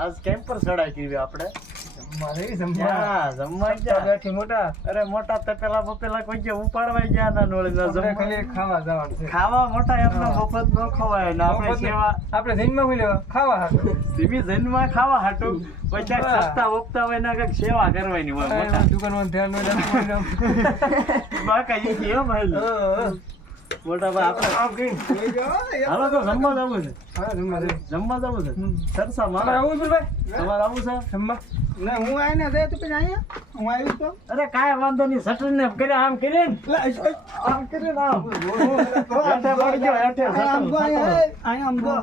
આજ કેમ્પર ચડાઈ દીધી આપણે? જમવા ક્યાં જમવા. ગયા. બેઠી મોટા. અરે મોટા તપેલા બપેલા કોઈ જે ગયા ના નોળે ના આપણે જમવા. ખાલી ખાવા જવાનું છે. ખાવા મોટા એમને મફત ન ખવાય આપણે સેવા કરવાની હોય મોટા. દુકાનમાં ધ્યાન મોટા ભાઈ આપણે. હાલો તો જમવા જવું છે. જમવા જવું. છે. સરસા તમારે આવું છે ભાઈ? તમારે આવું છે? જમવા. ના હું આઈને જાય તો પછી અહીંયા હું આવ્યું તો. અરે કાંઈ વાંધો નહીં સટલ ને કરે આમ કરે આમ કરે આમ. હેઠે પડી ગયો હેઠે આમ ગો અહીંયા આમ ગો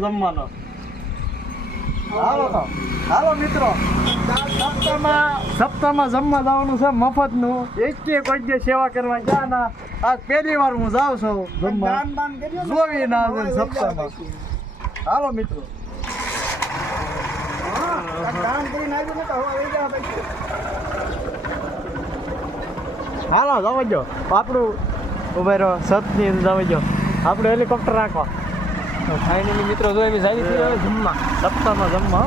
જમવાનો. હાલો હાલો મિત્રો. સપ્તાહમાં સપ્તાહમાં જમવા જવાનું છે મફતનું. એક કોઈ જે સેવા કરવા ગયા ના, આજ પહેલી વાર હું જાઉં છું જમવા. જોવી ના સપ્તાહમાં. હાલો મિત્રો. હાલો, જવા જો આપણું ઉભેરો સતની અંદર જવા જો આપણે હેલિકોપ્ટર રાખો તો finally મિત્રો જો એમ જાવી હવે જમવા. સપ્તાહમાં જમવા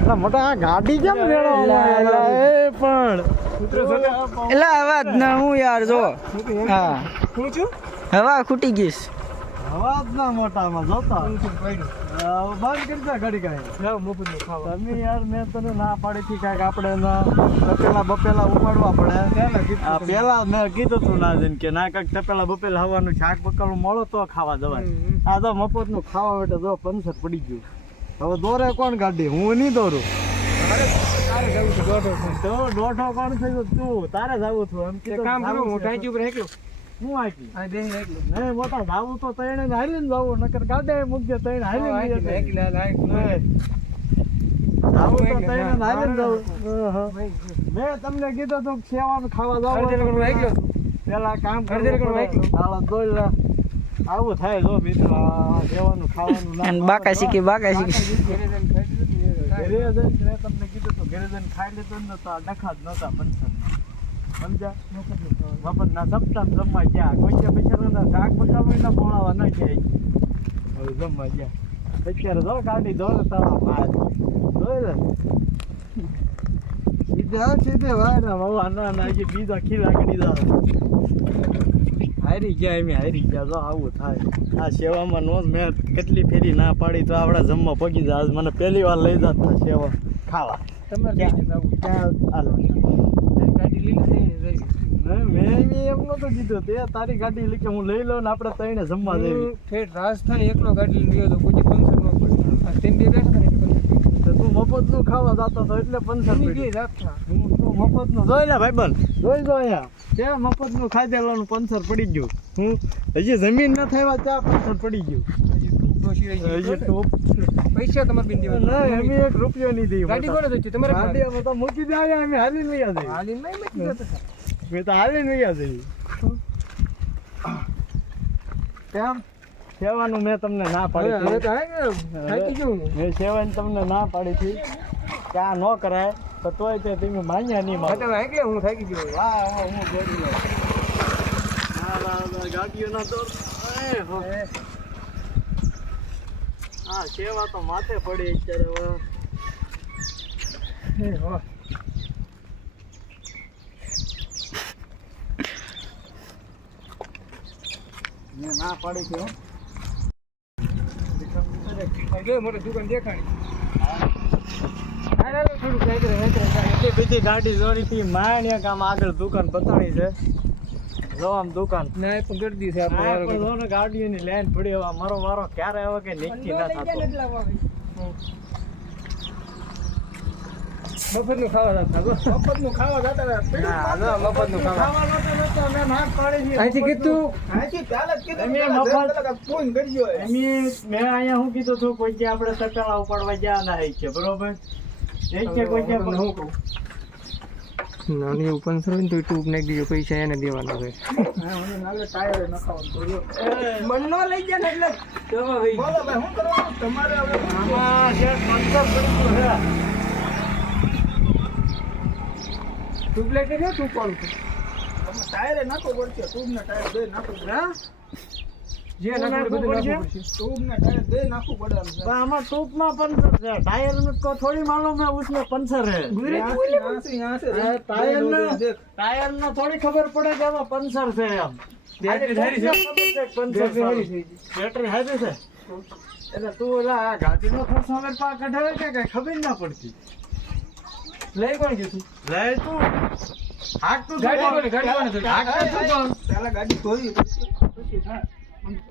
એટલે મોટા આ ગાડી કેમ રેડો એ પણ. મિત્રો જો એટલે અવાજ ના હું યાર જો. હા હું. છું હવા ખૂટી ગઈશ. અવાજ ના મોટામાં જોતા. બંધ કરતા ઘડી કાંઈ તમે યાર મેં તને ના પાડી હતી કાંઈક આપણે તપેલા બપેલા ઉપાડવા પડે. પેલા મેં કીધું તું ના જઈને કે ના કાંઈક તપેલા બપેલા હવાનું શાક બકાલું મળો તો ખાવા જવાય. આ તો મફતનું ખાવા માટે જો પંચર પડી ગયું. હવે દોરે કોણ ગાડી? હું નહીં દોરું. દોઢો કોણ થઈ ગયો તું તારે જવું છું. એમ કામ કરું હું છે. ઉપર હેકલું હું આકી આ નહીં મોટા જાવું તો તઈને ને હાલીને નકર ગાડે મૂકજે તઈને હાલીને જઈએ હેકી તઈને. હેકી હેકી નહીં. જાવું તો તઈને ને જાવું. હં, હં. મેં તમને કીધું તું કે સેવાનું ખાવા જાવ પેલા કામ અડધે કરવું લોકો હાલો દોડ લે. આવું થાય જો મિત્ર આ સેવાનું ખાવાનું ના બાકા શીખી બાકા શીખી. ઘરે જઈને તમને કીધું તો ઘરે જઈને ખાઈ લીધું નતા ડખા જ નહોતા સમજ્યા મફતના સપ્તાહ જમવા ગયા કોઈ કે બિચારાના શાક પકાવીને ના બોલાવા ન જાય હવે જમવા ગયા અત્યારે જો ગાડી દોડે તારા ભાઈ જોઈ સીધે સીધે ભાઈ ના ના બીજા ખીલા કરી દો હારી ગયા એમ હારી ગયા જો આવું થાય આ સેવામાં નો મેં કેટલી ફેરી ના પાડી તો આપણે જમવા પગી જાય મને પહેલી વાર લઈ જતા સેવા ખાવા તમારે ક્યાં? જવું ક્યાં હાલો તારી ગાડી લઈ લો ને જઈશ. નહીં, મેં એમ એમ કીધું તે તારી ગાડી લઈ કે હું લઈ લઉં ને આપણે ત્રણે જમવા હું ઠેઠ રાજસ્થાન એકલો ગાડી ગયો તો કોઈ પંચર ન પડે તેમ બે બેઠા ને એટલે પંચર પડી. તું મફતનું ખાવા જતો હતો એટલે પંચર તમે પડ્યું. હું તું મફતનું જોઈ લે જોઈ જો અહીંયા ત્યાં મફતનું ખાઈ દેવાનું પંચર પડી ગયું હું હજી જમીન ન થયા ત્યાં પંચર પડી ગયું હજી તું ટોપ પૈસા તમારે બિંદી ના નહીં અમે એક રૂપિયો નહીં દઈએ ગાડી કોને દઈ તમારે ગાડી અમે તો મૂકી દે અહીંયા અમે હાલી નહીં જઈએ હાલી નહીં મેં કીધું તો. મેં તો હાલીને વયા જઈએ કેમ? સેવાનું મેં તમને ના પાડી હવે તો થાકી ગયો? મેં સેવાની તમને ના પાડી હતી કે આ ન કરાય તો તોય તે તમે માન્યા નહીં મારે. તમે હાંકલે, હું થાકી ગયો? વાહ વાહ હું જોડી લઉં ના ના ના ગાડીઓના દોર અરે હો. સેવા તો માથે પડી અત્યારે હવે મેં ના પાડી છે મોટી દુકાન દેખાણી બધી ગાડી જોડી થી માણ્યા કામ આમ આગળ દુકાન પતાણી છે. જો આમ દુકાન. ના એ પણ દી છે આપણે આ પણ જો ને ગાડીઓની લાઈન પડી હવે મારો વારો ક્યારે આવે કે નક્કી ના થતો. ખાવા જતા ના, ના, ખાવા. જતા, ના. અહીંથી કીધું? પહેલા કીધું મફત- ફોન કરજો એ. મેં અહીંયા હું કીધું હતું? કોઈ કે આપણે તપેલા ઉપાડવા ગયા ના છે બરોબર? એક છે કોઈ કે તમને કહું? નાની એવું પંચર ને તો ટ્યુબ ને દીજો પૈસા એને દેવાના હોય હા, મને નાલે ટાયરે નખાવાનું બોલ્યો. એ, મન નો લઈ જાય ને એટલે બોલો ભાઈ શું કરવાનું તમારે હવે છે. ટ્યુબ લાઈટ છે ટ્યુબ કોલ છે ટાયરે નાખવો પડશે. ટ્યુબના ટાયર બે નાખો હા? આમાં ટોપમાં પંચર ટાયર થોડી માલો હે ટાયર ને ટાયર થોડી ખબર પડે કે આમાં પંચર છે એમ. એટલે તું ઓલા ગાડી ખર્ચો હવે કઢાવે કે કઈ ખબર ના પડતી? લઈ કોણ કીધું લઈ તું. હાક તું. ગાડી ગાડી ગાડી હાક પછી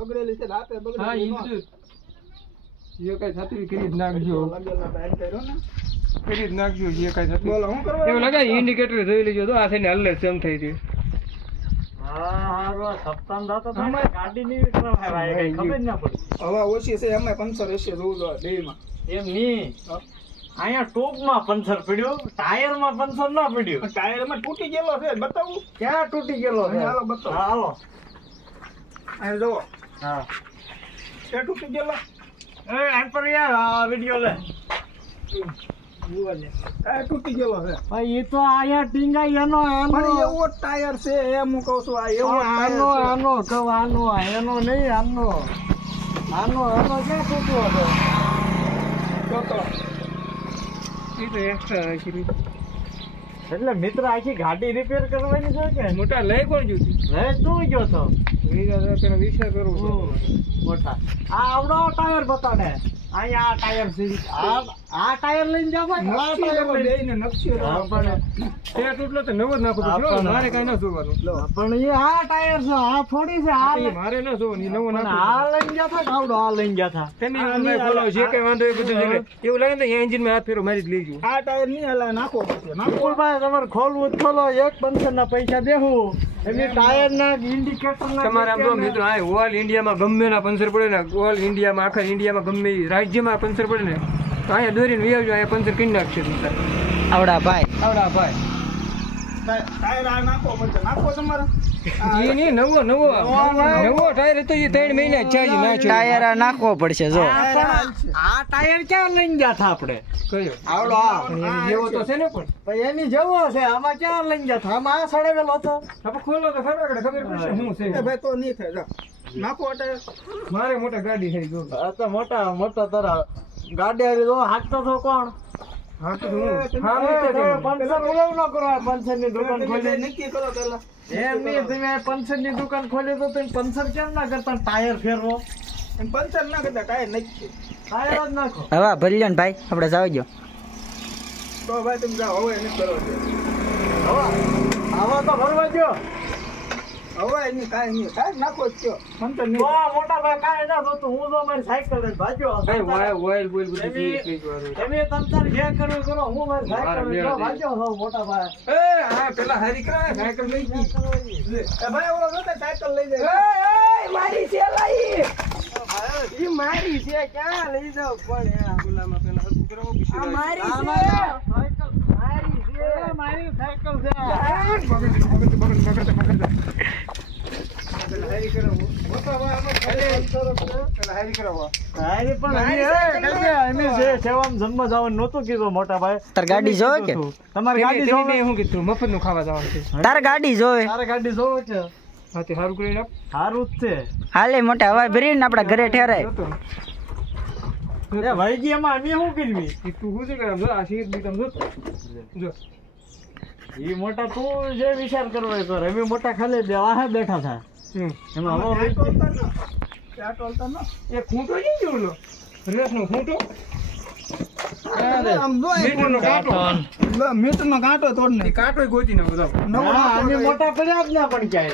બગડેલી છે રાતે હા ઈ જે. કઈ થતું કરી જ નાખજો. લાગેલા ટાયર કર્યો ને. કરી જ નાખજો જે કઈ થતું બોલો હું કરવા એવું લાગે ઇન્ડિકેટર જોઈ લેજો તો આ થઈને હલ્લે છે થઈ રહ્યું હા હારું આ સપ્તાહ દાતો તો અમારે ગાડીની વિક્રમ હે ભાઈ, કઈ ખબર ના પડતી હવા ઓછી છે એમાં પંચર હશે જોવું જોઈએ બેયમાં. એમ નહીં. અહીંયા ટોપમાં પંચર પડ્યું ટાયરમાં પંચર ના પડ્યું. ટાયર ટાયરમાં તૂટી ગયેલો છે બતાવું. ક્યાં તૂટી ગયેલો છે? હાલો બતાવો. હાલો. જુઓ. હા. છે તૂટી ગયેલો એ આમ પર યાર આ વિડિયો લે. તૂટી ગયેલો છે. ભાઈ એ તો આયા ટીંગાઈ એનો પણ એવો જ ટાયર છે એમ હું કહું છું આ એવો આનો આનો કહું આનો એનો નહીં આનો. આનો એનો ક્યાં તૂટ્યો હતો? જો એ તો એક્સ્ટ્રા કરી એટલે મિત્ર આખી ગાડી રિપેર કરવાની છે કે? મોટા લઈ કોણ ગયું લઈ લે તું ગયો તો. પેલા વિચાર કરવું મોટા. આ આવડો ટાયર બતાડે અહીંયા આ ટાયર છે. આ આ ટાયર લઈને જાવ આ ટાયર લઈને નકશી પણ તે તૂટલો તો નવો જ નાખો જો, મારે કઈ ન જોવાનું. પણ એ આ ટાયર છે આ થોડી છે આ લઈ- મારે ન જોવાનું નવો નાખો આ લઈને ગયા હતા કે આવડો આ લઈને ગયા હતા તેને હાલે. કઈ વાંધો એ બધું જોઈ એવું લાગે ને એન્જિનમાં હાથ ફેરો મારી જ લેજો. આ ટાયર નહીં હલાય નાખો નાખવો તમારે ખોલવું ખોલો એક પંચર ના પૈસા દેવું. એમની ટાયર ના ઇન્ડિકેટર ના તમારે આમ જો મિત્રો આ ઓલ ઇન્ડિયામાં ગમે ના પંચર પડે ને ઓલ ઇન્ડિયામાં આખા ઇન્ડિયામાં ગમે રાજ્યમાં પંચર પડે ને તો અહીંયા દોરીને વી આવજો અહીંયા પંચર કરી નાખશે તમને. આવડા ભાઈ. આવડા ભાઈ. નાખવો પડશે નાખવો તમારે. ઈ નહીં નવો નવો. નવો ટાયર હતો એ ત્રણ મહિના જ છે હજી નાખ્યો. ટાયર આ નાખવો પડશે જો. આ ટાયર ક્યાં લઈને ગયા હતા આપણે? કયો? આવડો આ. પણ એની જેવો તો છે ને પણ. પણ એની જવો છે આમાં ક્યાં લઈને ગયા આમાં આ સડેલો હતો. ખોલો તો ખબર ખબર પડશે શું છે. ભાઈ તો નહીં થાય જા. નાખો મારે મોટા ગાડી થઈ ગયો આ તો મોટા મોટા તારા ગાડી આવી તો હાંકતો તો કોણ? દુકાન ખોલી. નક્કી કરો પહેલા. એમ નહીં તમે પંચરની દુકાન ખોલી તો તમે પંચર કેમ ના કરતા ટાયર ફેરવો? એમ પંચર ના કરતા ટાયર નક્કી ટાયર જ નાખો. હવે ને ભાઈ આપણે જાવ જો. તો ભાઈ તમે જાઓ હવે નહીં કરો હવે તો ભરવા ગયો હવે એની કાંઈ નહીં ટાયર નાખો જ મન તો આ મોટા ભાઈ કાંઈ ના થતું હું તો મારી સાયકલ લઈને ભાગ્યો ભાઈ કઈ વાળું. તમે તમતાર જે કરવું કરો હું મારી સાયકલ લઈને ભાગ્યો હોઉં મોટા ભાઈ એ હા પેલા હારી કરાય સાયકલ લઈ ગઈ એ ભાઈ ઓલો જોતા સાયકલ લઈ જાય. મારી છે લઈ. ઈ મારી છે ક્યાં લઈ જાવ પણ ગુલામાં પેલા હરખું કરાવો આ મારી છે. મારી. સાયકલ છે. તાર ગાડી જોવે તાર ગાડી જોવે. છે? કરીને. જ છે. હાલે મોટા હવા ભરીને આપડા ઘરે ઠેરાય. ભાઈ એ ભાઈજી એમાં અમે શું કરવી? તું શું કરે આશીર્વાદ જો આ શીર બીટ આમ જો. જો. એ મોટા તું જે વિચાર કરવો એ કર. અમે મોટા ખાલી બે હે બેઠા હમ. એમાં હવા એ ખૂંટો નહીં જેવું લો. રેસનો ખૂંટો. તો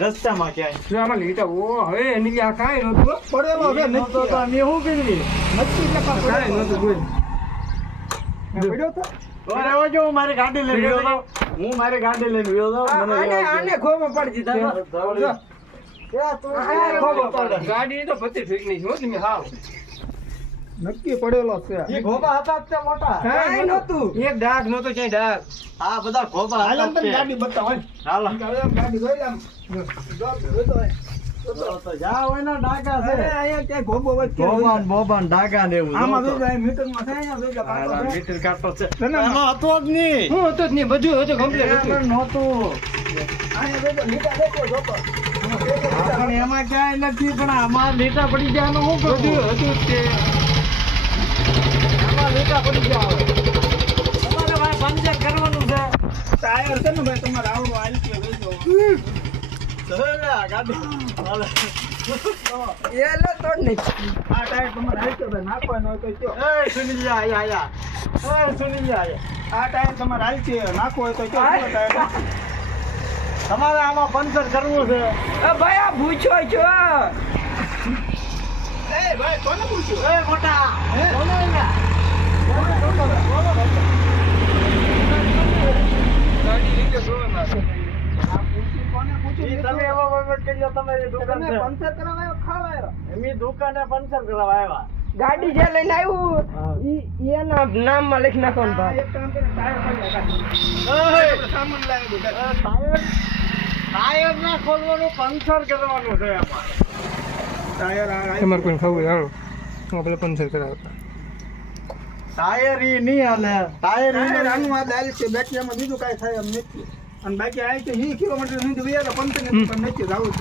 રસ્તામાં ક્યાંય. આ જો હું મારી ગાડી લઈને ગયો તો હું મારી ગાડી લઈને ગયો હતો મને ખોબો પડી દીધા? ગાડી તો પતિ ઠીક નહીં હો તમે હાવ. નક્કી પડેલો છે. એ ખોબા હતા તે મોટા. કાંઈ નહોતું. એક ડાઘ નહોતો ક્યાંય ડાઘ. હા બધા ખોબા હાલ ગાડી બતાવો. હાલ. હાલો ગાડી જોઈ લે જો, તો બધું એમાં ક્યાંય નથી પણ આમાં લીટા પડી ગયા શું કરવું? હતું તે. આમાં લીટા પડી ગયા તમારે ભાઈ પંચર કરવાનું છે. ટાયર છે ને ભાઈ તમારે જાઓ. આ ગાડી હાલે. આ ટાયર તમારે આલટીઓ ભાઈ નાખવાનો હોય તો કયો. એ સુનિલજી આયા આયા એ સુનિલજી આયા આ ટાયર તમારે આલટીઓ નાખવો હોય તો કયો, ટાયર? તમારે આમાં પંચર કરવું છે ભાઈ આ પૂછો છો એ ભાઈ કોને પૂછ્યું એ મોટા બોલો, બોલો, બોલો. ગાડી ગાડી જે લઈને આવ્યું ઈ એના નામમાં લખી નાખવાનું આ ભાઈ. એક કામ કરે, ટાયર ખોલી નાખ. ટાયર ના ખોલવાનું પંચર કરવાનું છે ટાયર તમારે કોઈ ખાવું હાલો. હું પંચર કરાવતા. ટાયર ઈ નહીં હાલે. ટાયર ઈ. આનું આ દાલ છે બેટરીમાં બીજું કાંઈ થાય એમ નથી. અને બાકી આ તો ઈ કિલોમીટર સુધી વયા હતા, પણ નથી જાવું જ.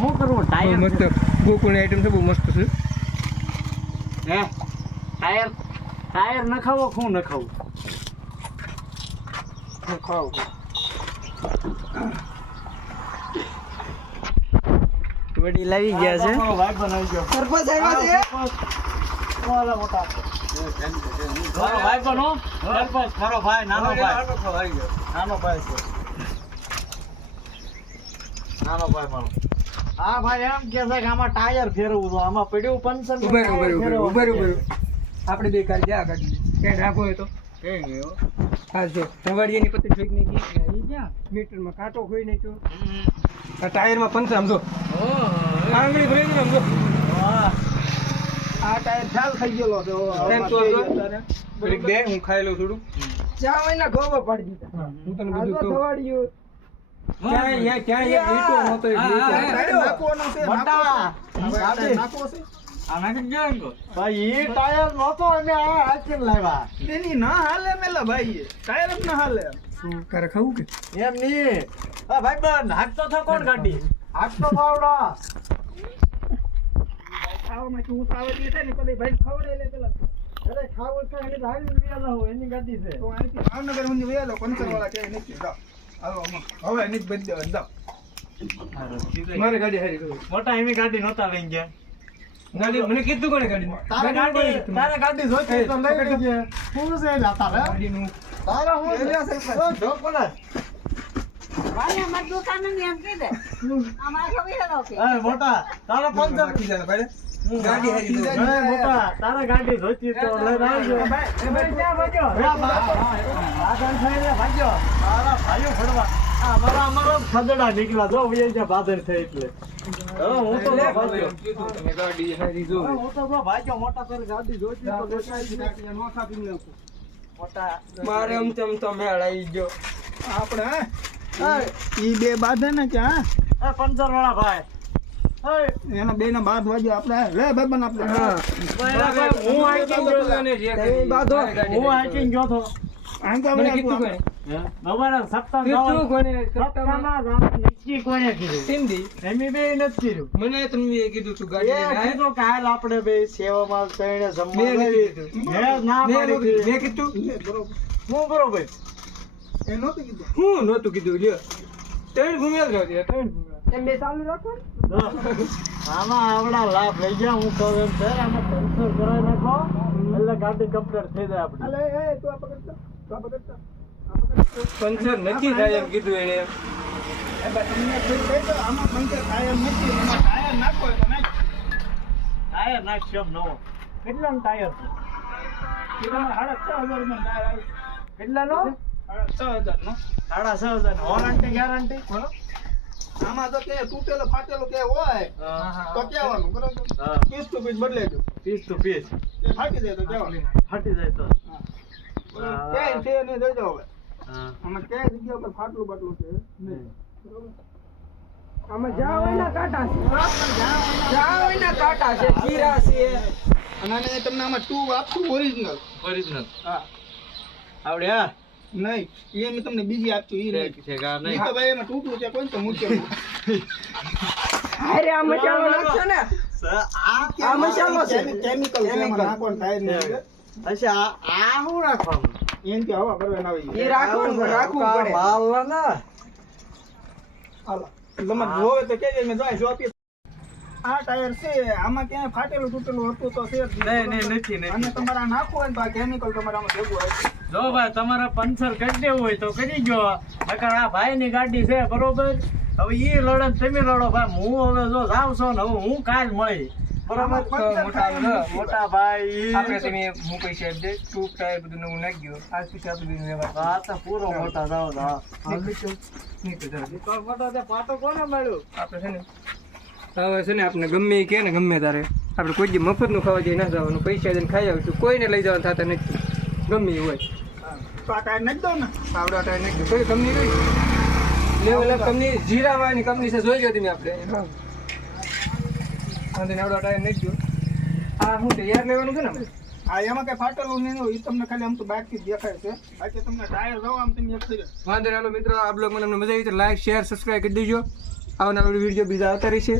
શું કરવું? ટાયર મસ્ત ગોકુળની આઈટમ છે બહુ મસ્ત છે. હે? ટાયર ટાયર નખાવો શું નખાવું? વડી લાવી ગયા છે. તમારો ભાઈ બનાવી ગયો. સરપંચ આવ્યા છે? ઓલા મોટા? મારો ભાઈ બનો? સરપંચ મારો ભાઈ નાનો ભાઈ. નાનો ભાઈ છે. નાનો ભાઈ મારો. હા ભાઈ એમ કે છે કે આમાં ટાયર ફેરવું તો આમાં પડ્યું પંચર ઊભા રહો, ઊભા રહો, ઊભા રહો, ઊભા રહો, ઊભા રહો. આપણે બે કાલ જ્યાં ગાડી ક્યાંય રાખો તો હા. જો. રવાડિયાની પત્તી જોઈ નાખી મીટરમાં કાંટો ખોઈ નાખ્યો. આ ટાયરમાં પંચર આમ જો. આંગળી ભરી ગઈ આમ આ ટાયર ખ્યાલ થઈ ગયેલો છે. ઓ, સાહેબ, આમાં તો થઈ જો. ગયું તારે. ઘડીક બે હું ખાઈ લઉં થોડું. ચાર મહિના ગોબા પાડી દીધા. હું તને બધું ક્યાંય ક્યાંય એક વીંટો નહોતો એક વીંટો. નાખવાનો છે, નાખવો છે. આ ટાયર નાખવો છે? ભાઈ ટાયર નહોતો અમે આ હાચીને લાવ્યા? એની ના હાલે મેલા ભાઈ ટાયર જ ના હાલે. શું તારે ખાવું કે? એમ નહીં. ભાઈ બંધ હાંકતો થો કોણ ગાડી? હાંકતો થાવડા ખાવામાં શું ઉતાવળ થાય ને પેલી ભાઈ ખવડાવી લે પેલા. અરે ખાવું છે એની ગાડી એની ગાડી છે. તો અહીંથી ભાવનગર પંચર વાળા કે નથી. હવે બધી દેવા જાઓ મારે ગાડી હારી મોટા એની ગાડી નહોતા લઈ ગયા. ગાડી મને કીધું કોને ગાડી તારે ગાડી તારે ગાડી જોઈતી તો લઈ લેજે. શું છે લા તારે? ગાડીનું. તારા હું છે. ઓ, જો કોને? એ મોટા તારા પંચર જાય ભાઈ. ગાડી હારી મોટા તારે ગાડી તો આવજો ભાઈ ભાગ્યો મારા ભાઈઓ ફરવા આ મારા અમારો ખદડા નીકળ્યા જો બાદર થઈ એટલે હું તો ભાગ્યો મોટા તારી ગાડી જોઈતી તો. નાખી, નાખું. મોટા મારે આમ તેમ તો મેળ આવી ગયો આપણે ઈ બે બાધે ને ક્યાં એ પંચર વાળા ભાઈ એના બે ના બાદ વાગ્યો આપણે. રે ભાઈબંધ આપણે. હું. હાઈકિંગ ગયો હું ગયો તો. કીધું અમારા સપ્તાહ કીધું કોને? સપ્તાહના નક્કી કોને કીધું? સિંધી. એમી બે નથી કીધું. મને તમે એ કીધું તું ગાડી લઈને આય. કીધું આપણે બે સેવામાં થઈને જમવા મેં નથી જઈએ. કીધું. મેં ના પાડી મેં કીધું? લે, બરોબર. હું બરોબર? એ નહોતું કીધું. હું નહોતું કીધું લ્યો. ત્રણ જ રહેતી ત્રણ ઘૂમ્યા એમ બે ચાલુ રાખો આમાં આવડા લાભ. લઈ ગયા હું કહું એમ છે. આમાં પંચર કરાવી નાખો. એટલે ગાડી કમ્પ્લીટ થઈ જાય આપણી એ તું આ પકડતો આ પકડતો પંચર નક્કી થાય એમ કીધું એને. એ તમને તો આમાં પંચર ટાયર નથી. એમાં ટાયર નાખો હોય તો નાખ ટાયર નાખશો એમ નવો. કેટલાનું ટાયર? સાડા છ ટાયર આવે. કેટલાનો? સાડા છ હજારનો. સાડા છ હજાર વોરંટી ગેરંટી આમાં તો કે તૂટેલો ફાટેલો કે હોય તો કહેવાનું બરોબર? પીસ ટુ પીસ બદલાઈ દો પીસ ટુ પીસ. ફાટી જાય તો કહેવાનું. ફાટી જાય. તો. ક્યાંય છે નહીં જોઈ જાઓ હવે. હા. આમાં ક્યાંય જગ્યા ઉપર ફાટલું બાટલું છે નહીં. અમે આમાં જ્યાં હોય ના કાંટા છે. જ્યાં હોય ના કાંટા છે ખીરા છે. અને તમને આમાં ટુ આપશું ઓરિજિનલ ઓરિજિનલ હા. આવડે હા? નહીં એ મેં તમને બીજી આપ્યું એ નહીં. છે કે નહીં. તો ભાઈ એમાં તૂટું છે કોઈ તો મૂકે અરે આ મસાલો નાખશો ને? આ મસાલો છે? કેમિકલ છે એમાં નાખવાનું થાય જ નહીં. અચ્છા આ હું રાખવાનું? એમ કે હવા ભરવા ના આવી એ રાખવું રાખવું પડે. માલ ના હાલો તમે જોવે તો કેજે મેં જોઈ જો આપીએ આ ટાયર છે આમાં ક્યાંય ફાટેલું તૂટેલું હતું તો છે જ નહીં. નહીં નથી અને તમારા તમારે નાખવું હોય તો આ કેમિકલ તમારામાં ભેગું હોય. જો ભાઈ તમારે પંચર કરી દેવું હોય તો કરી જો નકર આ ભાઈ ની ગાડી છે બરોબર? હવે ઈ લડે તમે લડો ભાઈ. હું હવે જો જાવ છો ને હવે હું કાલ મળી. બરોબર? મોટા ભાઈ. આપણે તમે હું પૈસા આપી દે ટાયર બધું નવું નાખી ગયો આજ પછી આ બધું વ્યવહાર આ તો પૂરો મોટા જાવ પાટો કોને મળ્યું? આપણે છે ને હવે છે ને આપણે ગમે એ કે ને ગમે તારે આપણે કોઈ દી મફતનું ખાવા જઈએ ના જવાનું. પૈસા દઈને ખાઈ આવીશું. કોઈને લઈ જવાનું થતા નથી. ગમે એવું હોય. તો આ ટાયર નાખી દો ને. આવડા ટાયર નાખી કોઈ કંપની રહી. લેવલ કંપની જીરાવાની કંપની છે જોઈ લો તમે આપણે. નહીં, આવડા ટાયર નાખી દો. આ શું છે લેવાનું છે ને આ એમાં કઈ ફાટેલું નહીં હોય તમને ખાલી આમ તો બાકી દેખાય છે. બાકી તમને ટાયર જો આમ તમે એક ફેરે. વાંધો હાલો મિત્રો આ બ્લોગ મને મજા આવી તો લાઈક શેર સબસ્ક્રાઈબ કરી દેજો. આવનાર વીડિયો બીજા આવતા રહેશે.